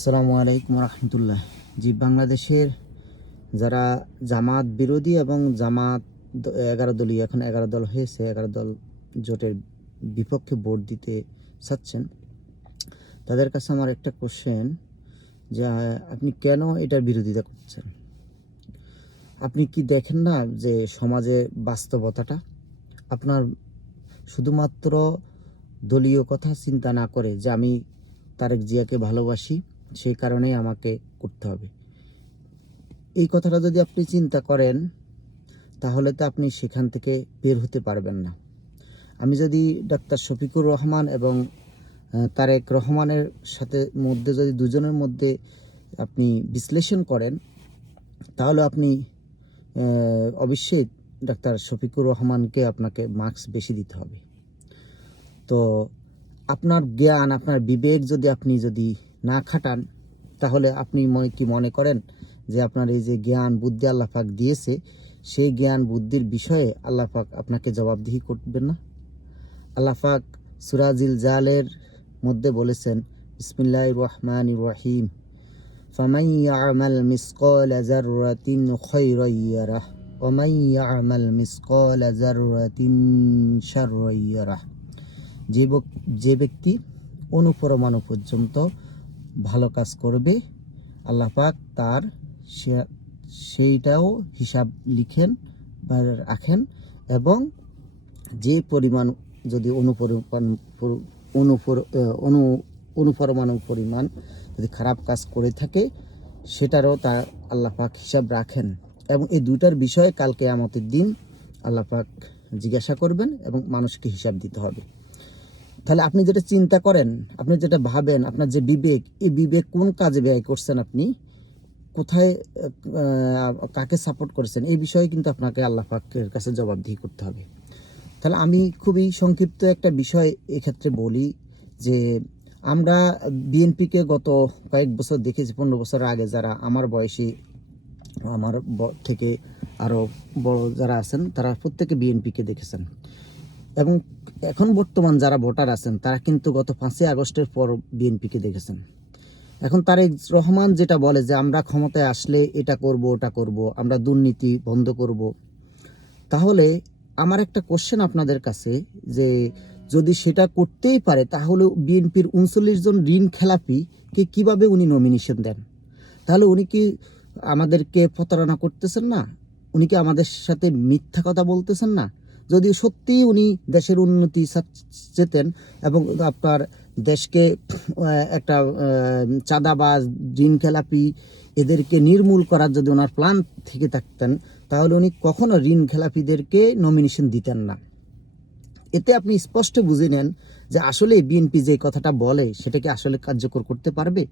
আসসালামু আলাইকুম রহমতুল্লাহ। জি, বাংলাদেশের যারা জামাত বিরোধী এবং জামাত 11 দলীয়, এখন 11 দল হয়েছে, 11 দল জোটের বিপক্ষে ভোট দিতে চাচ্ছেন, তাদের কাছে আমার একটা কোশ্চেন যে আপনি কেন এটার বিরোধিতা করছেন? আপনি কি দেখেন না যে সমাজে বাস্তবতাটা? আপনার শুধুমাত্র দলীয় কথা চিন্তা না করে যে আমি তারেক জিয়াকে ভালোবাসি, সেই কারণেই আমাকে করতে হবে, এই কথাটা যদি আপনি চিন্তা করেন, তাহলে তো আপনি সেখান থেকে বের হতে পারবেন না। আমি যদি ডাক্তার শফিকুর রহমান এবং তারেক রহমানের মধ্যে যদি দুজনের মধ্যে আপনি বিশ্লেষণ করেন, তাহলে আপনি অবশ্যই ডাক্তার শফিকুর রহমানকে আপনাকে মার্কস বেশি দিতে হবে। তো আপনার জ্ঞান, আপনার বিবেক আপনি যদি না খাটান, তাহলে আপনি মনে করেন যে আপনার এই যে জ্ঞান বুদ্ধি আল্লাহ পাক দিয়েছে, সেই জ্ঞান বুদ্ধির বিষয়ে আল্লাহ পাক আপনাকে জবাবদিহি করবেন না? আল্লাহ পাক সূরা জিলজালের মধ্যে বলেছেন, বিসমিল্লাহির রহমানির রহিম, ফামান ইয়ামাল মিসকালা যাররাতিন খায়রান ইয়ারাহ ওয়া মান ইয়ামাল মিসকালা যাররাতিন শাররান ইয়ারাহ। যে ব্যক্তি অনুপরমাণু পর্যন্ত ভালো কাজ করবে, আল্লাহ পাক তার সেইটাও হিসাব লিখেন বা রাখেন, এবং যে পরিমাণ যদি অনুপরমাণু পরিমাণ যদি খারাপ কাজ করে থাকে, সেটারও তার আল্লাহ পাক হিসাব রাখেন। এবং এই দুইটার বিষয়ে কাল কিয়ামতের দিন আল্লাহ পাক জিজ্ঞাসা করবেন এবং মানুষকে হিসাব দিতে হবে। তাহলে আপনি যেটা চিন্তা করেন, আপনি যেটা ভাবেন, আপনার যে বিবেক, এই বিবেক কোন কাজে ব্যয় করছেন, আপনি কোথায় কাকে সাপোর্ট করছেন, এই বিষয়ে কিন্তু আপনাকে আল্লাহ পাকের কাছে জবাবদিহি করতে হবে। তাহলে আমি খুবই সংক্ষিপ্ত একটা বিষয় এক্ষেত্রে বলি যে আমরা বিএনপিকে গত কয়েক বছর দেখেছি, 15 বছর আগে যারা আমার বয়সী, আমার থেকে আরও বড় যারা আছেন, তারা প্রত্যেকে বিএনপিকে দেখেছেন। এবং এখন বর্তমান যারা ভোটার আছেন, তারা কিন্তু গত 5ই আগস্টের পর বিএনপিকে দেখেছেন। এখন তারেক রহমান যেটা বলে যে আমরা ক্ষমতায় আসলে এটা করব, ওটা করব, আমরা দুর্নীতি বন্ধ করব, তাহলে আমার একটা কোশ্চেন আপনাদের কাছে, যে যদি সেটা করতেই পারে, তাহলে বিএনপির 39 জন ঋণ খেলাপিকে কিভাবে উনি নমিনেশন দেন? তাহলে উনি কি আমাদেরকে প্রতারণা করতেছেন না? উনি কি আমাদের সাথে মিথ্যা কথা বলতেছেন না? যদি সত্যিই উনি দেশের উন্নতি চেতেন এবং আপনার দেশকে একটা চাঁদাবাজ, ঋণ খেলাপি, এদেরকে নির্মূল করার যদি ওনার প্ল্যান থেকে থাকতেন, তাহলে উনি কখনো ঋণ খেলাপিদেরকে নমিনেশন দিতেন না। এতে আপনি স্পষ্ট বুঝে নেন যে আসলে বিএনপি যে কথাটা বলে সেটা কি আসলে কার্যকর করতে পারবে।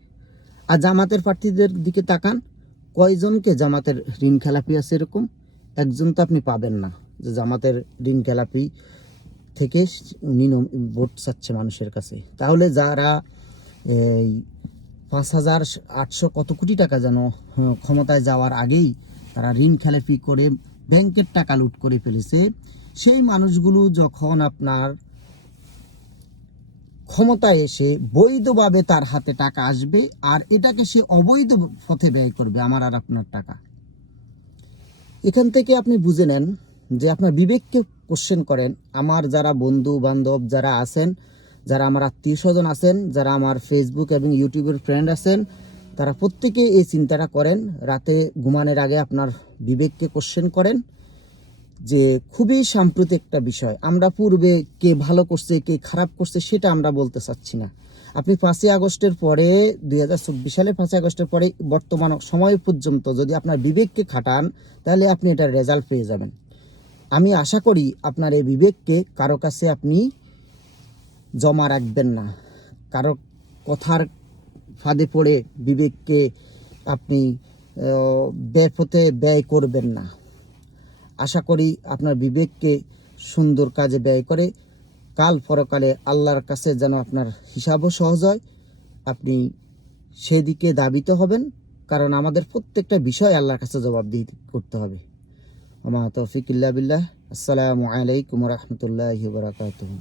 আর জামাতের প্রার্থীদের দিকে তাকান, কয়জনকে জামাতের ঋণ খেলাপি আছে? এরকম একজন তো আপনি পাবেন না যে জামাতের ঋণ খেলাপি থেকে উনি ভোট চাচ্ছে মানুষের কাছে। তাহলে যারা এই 5,800 কত কোটি টাকা যেন ক্ষমতায় যাওয়ার আগেই তারা ঋণ খেলাপি করে ব্যাংকের টাকা লুট করে ফেলেছে, সেই মানুষগুলো যখন আপনার ক্ষমতায় এসে বৈধভাবে তার হাতে টাকা আসবে, আর এটাকে সে অবৈধ পথে ব্যয় করবে, আমার আর আপনার টাকা। এখান থেকে আপনি বুঝে নেন যে আপনার বিবেককে কোশ্চেন করেন। আমার যারা বন্ধু বান্ধব যারা আছেন, যারা আমার আত্মীয় স্বজন আছেন, যারা আমার ফেসবুক এবং ইউটিউবের ফ্রেন্ড আছেন, তারা প্রত্যেকে এই চিন্তাটা করেন। রাতে ঘুমানোর আগে আপনার বিবেককে কোশ্চেন করেন যে খুবই সাম্প্রতিক একটা বিষয়। আমরা পূর্বে কে ভালো করছে কে খারাপ করছে সেটা আমরা বলতে চাচ্ছি না। আপনি 5ই আগস্টের পরে, 2024 সালের 5ই আগস্টের পরে বর্তমান সময় পর্যন্ত যদি আপনার বিবেককে খাটান, তাহলে আপনি এটার রেজাল্ট পেয়ে যাবেন। আমি আশা করি আপনার এই বিবেককে কারো কাছে আপনি জমা রাখবেন না, কারো কথার ফাঁদে পড়ে বিবেককে আপনি বেপথে ব্যয় করবেন না। আশা করি আপনার বিবেককে সুন্দর কাজে ব্যয় করে কাল পরকালে আল্লাহর কাছে যেন আপনার হিসাবও সহজ হয়, আপনি সেদিকে ধাবিত হবেন। কারণ আমাদের প্রত্যেকটা বিষয় আল্লাহর কাছে জবাবদিহি করতে হবে। আমা তৌফিক ইল্লা বিল্লাহ। আসসালামু আলাইকুম ওয়া রাহমাতুল্লাহি ওয়া বারাকাতুহু।